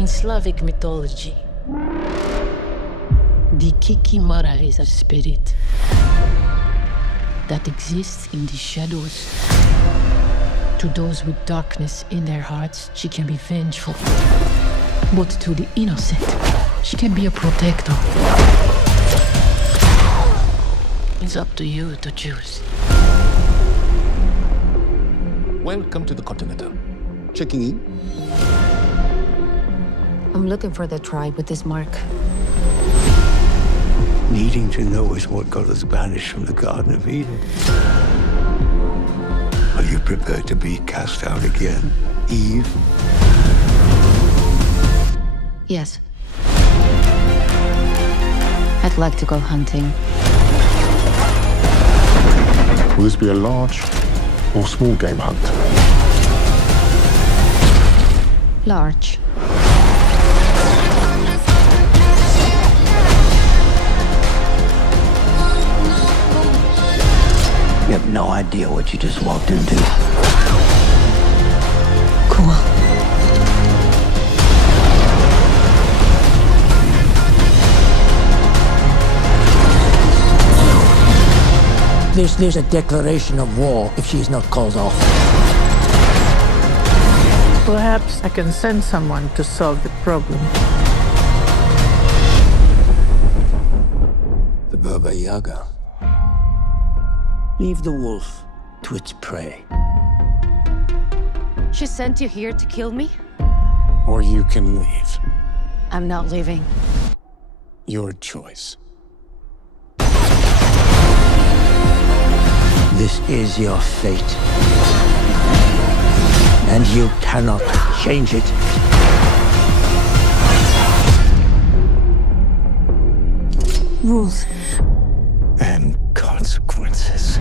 In Slavic mythology, the Kikimara is a spirit that exists in the shadows. To those with darkness in their hearts, she can be vengeful. But to the innocent, she can be a protector. It's up to you to choose. Welcome to the Continental. Checking in. I'm looking for the tribe with this mark. Needing to know is what got us banished from the Garden of Eden. Are you prepared to be cast out again, Eve? Yes. I'd like to go hunting. Will this be a large or small game hunt? Large. You have no idea what you just walked into. Cool. There's a declaration of war if she's not called off. Perhaps I can send someone to solve the problem. The Baba Yaga. Leave the wolf to its prey. She sent you here to kill me? Or you can leave. I'm not leaving. Your choice. This is your fate. And you cannot change it. Rules. And consequences.